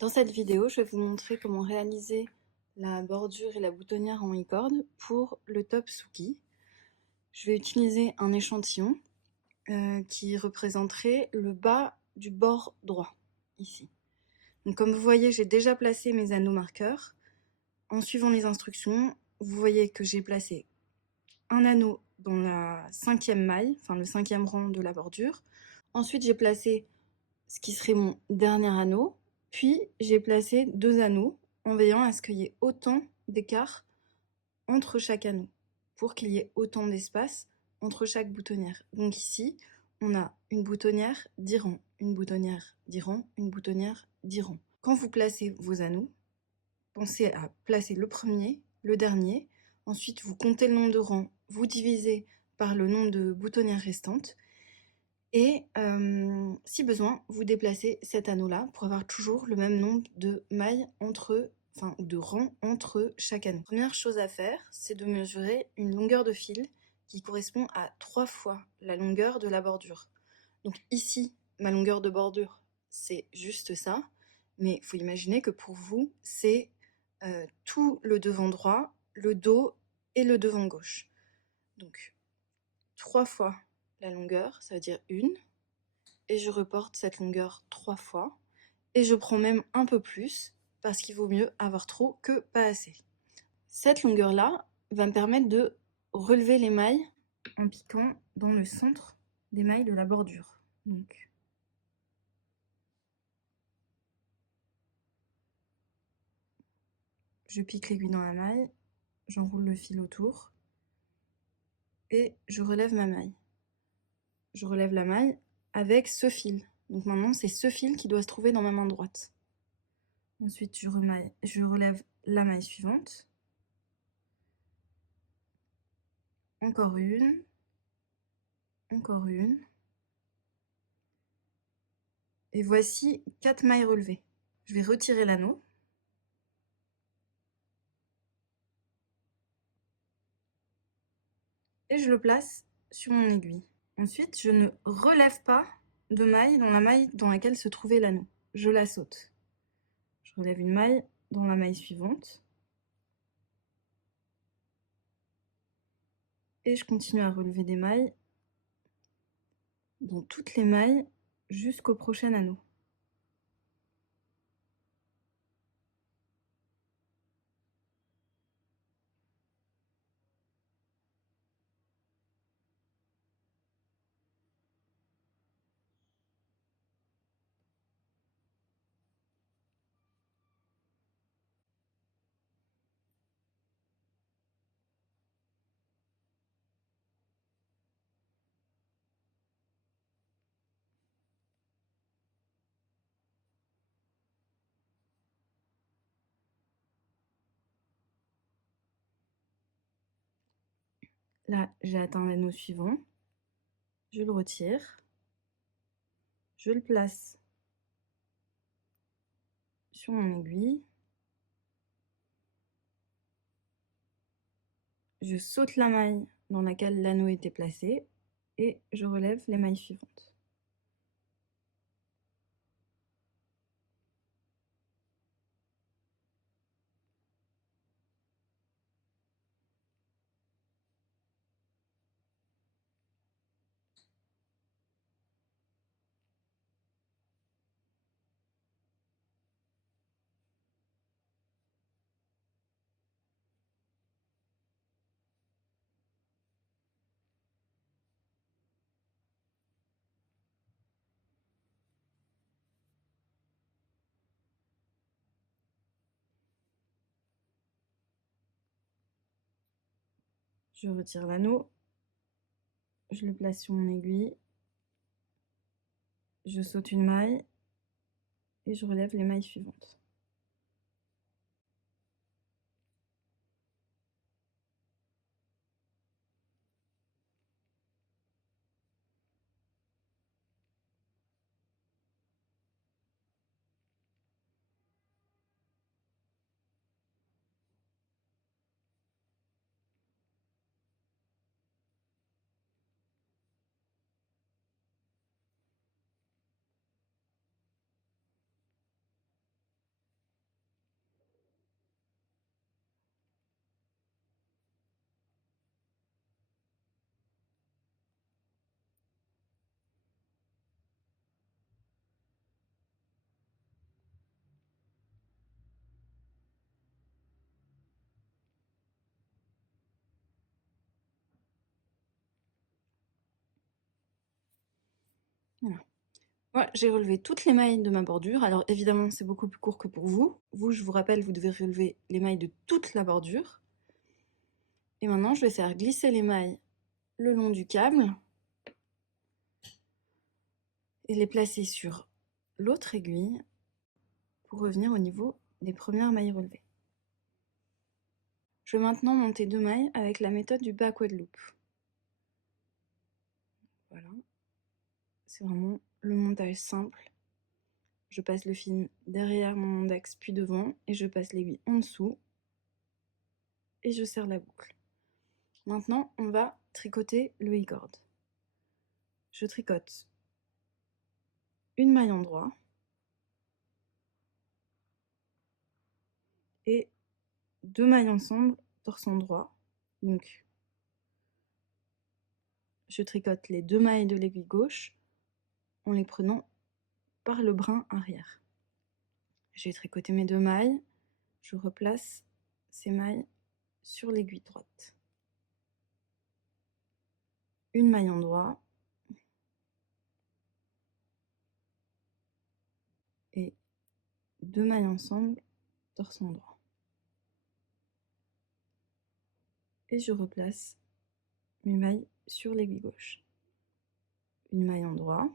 Dans cette vidéo, je vais vous montrer comment réaliser la bordure et la boutonnière en e-cord pour le top Suki. Je vais utiliser un échantillon qui représenterait le bas du bord droit, ici. Donc comme vous voyez, j'ai déjà placé mes anneaux marqueurs. En suivant les instructions, vous voyez que j'ai placé un anneau dans la 5e maille, enfin le 5e rang de la bordure. Ensuite, j'ai placé ce qui serait mon dernier anneau, puis j'ai placé 2 anneaux en veillant à ce qu'il y ait autant d'écart entre chaque anneau, pour qu'il y ait autant d'espace entre chaque boutonnière. Donc ici, on a une boutonnière, 10 rangs, une boutonnière, 10 rangs, une boutonnière, 10 rangs. Quand vous placez vos anneaux, pensez à placer le premier, le dernier, ensuite vous comptez le nombre de rangs, vous divisez par le nombre de boutonnières restantes, et si besoin, vous déplacez cet anneau-là pour avoir toujours le même nombre de mailles entre, enfin, ou de rangs entre chaque anneau. La première chose à faire, c'est de mesurer une longueur de fil qui correspond à 3 fois la longueur de la bordure. Donc ici, ma longueur de bordure, c'est juste ça, mais il faut imaginer que pour vous, c'est tout le devant droit, le dos et le devant gauche. Donc 3 fois la longueur, ça veut dire 1, et je reporte cette longueur 3 fois, et je prends même un peu plus, parce qu'il vaut mieux avoir trop que pas assez. Cette longueur-là va me permettre de relever les mailles en piquant dans le centre des mailles de la bordure. Donc, je pique l'aiguille dans la maille, j'enroule le fil autour, et je relève ma maille. Je relève la maille avec ce fil. Donc maintenant, c'est ce fil qui doit se trouver dans ma main droite. Ensuite, je relève la maille suivante. Encore une. Encore une. Et voici 4 mailles relevées. Je vais retirer l'anneau. Et je le place sur mon aiguille. Ensuite, je ne relève pas de maille dans la maille dans laquelle se trouvait l'anneau. Je la saute. Je relève une maille dans la maille suivante. Et je continue à relever des mailles dans toutes les mailles jusqu'au prochain anneau. Là, j'ai atteint l'anneau suivant. Je le retire. Je le place sur mon aiguille. Je saute la maille dans laquelle l'anneau était placé et je relève les mailles suivantes. Je retire l'anneau, je le place sur mon aiguille, je saute une maille et je relève les mailles suivantes. Voilà. Moi, j'ai relevé toutes les mailles de ma bordure. Alors évidemment, c'est beaucoup plus court que pour vous. Vous, je vous rappelle, vous devez relever les mailles de toute la bordure. Et maintenant, je vais faire glisser les mailles le long du câble et les placer sur l'autre aiguille pour revenir au niveau des premières mailles relevées. Je vais maintenant monter 2 mailles avec la méthode du backward loop. Voilà, c'est vraiment le montage simple. Je passe le fil derrière mon index puis devant et je passe l'aiguille en dessous et je serre la boucle. Maintenant, on va tricoter le i-cord. Je tricote une maille endroit et 2 mailles ensemble torse droit. Donc, je tricote les 2 mailles de l'aiguille gauche en les prenant par le brin arrière. J'ai tricoté mes 2 mailles, je replace ces mailles sur l'aiguille droite. Une maille endroit et 2 mailles ensemble torse droit. Et je replace mes mailles sur l'aiguille gauche. Une maille endroit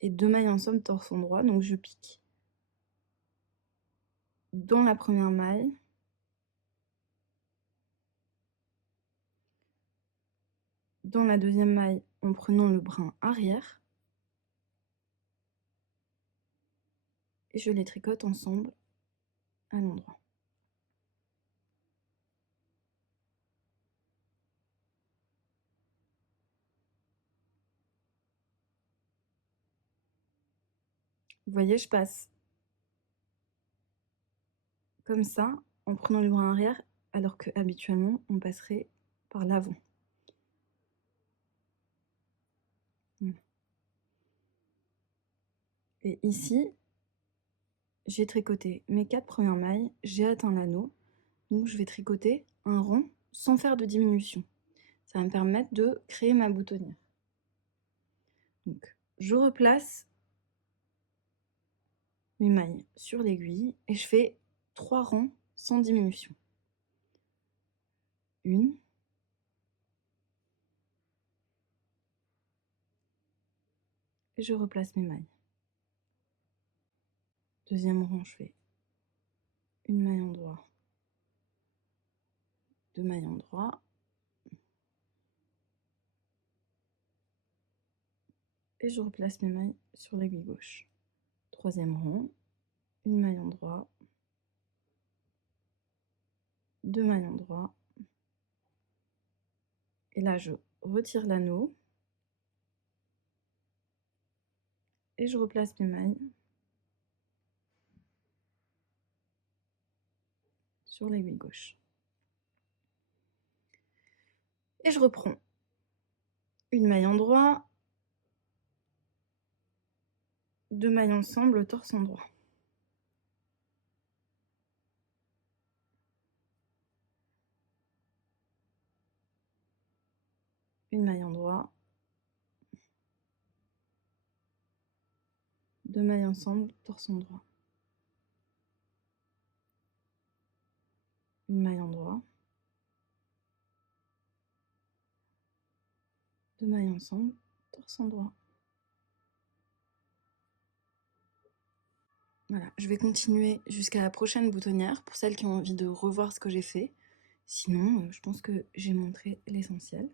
et 2 mailles ensemble torse droit, donc je pique dans la première maille, dans la deuxième maille en prenant le brin arrière et je les tricote ensemble à l'endroit. Vous voyez, je passe comme ça en prenant le brin arrière alors que habituellement on passerait par l'avant. Et ici, j'ai tricoté mes 4 premières mailles, j'ai atteint l'anneau, donc je vais tricoter un rond sans faire de diminution. Ça va me permettre de créer ma boutonnière. Donc, je replace mes mailles sur l'aiguille et je fais 3 rangs sans diminution. Une, et je replace mes mailles. Deuxième rang, je fais une maille endroit, 2 mailles endroit, et je replace mes mailles sur l'aiguille gauche. Troisième rang, une maille endroit, 2 mailles endroit, et là je retire l'anneau et je replace mes mailles sur l'aiguille gauche. Et je reprends une maille endroit, 2 mailles ensemble, torse endroit. Une maille endroit, 2 mailles ensemble, torse endroit. Une maille endroit, 2 mailles ensemble, torse endroit. Voilà, je vais continuer jusqu'à la prochaine boutonnière pour celles qui ont envie de revoir ce que j'ai fait. Sinon, je pense que j'ai montré l'essentiel.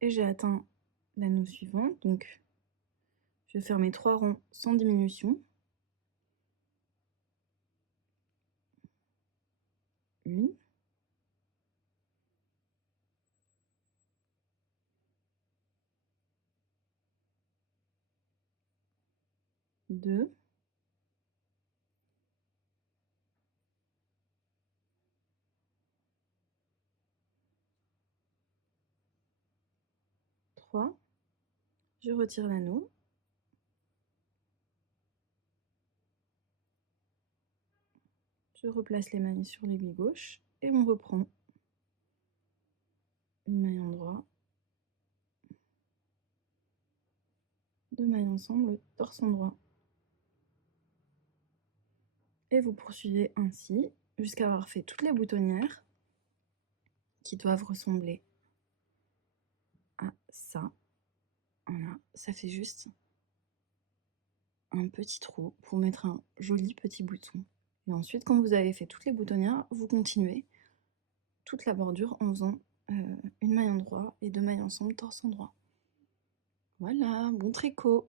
et j'ai atteint l'anneau suivant, donc je vais faire mes 3 rangs sans diminution. 1, 2, 3, je retire l'anneau. Je replace les mailles sur l'aiguille gauche et on reprend une maille endroit, 2 mailles ensemble, torse endroit. Et vous poursuivez ainsi jusqu'à avoir fait toutes les boutonnières qui doivent ressembler à ça. Voilà, ça fait juste un petit trou pour mettre un joli petit bouton. Et ensuite, quand vous avez fait toutes les boutonnières, vous continuez toute la bordure en faisant une maille endroit et 2 mailles ensemble, torse endroit. Voilà, bon tricot!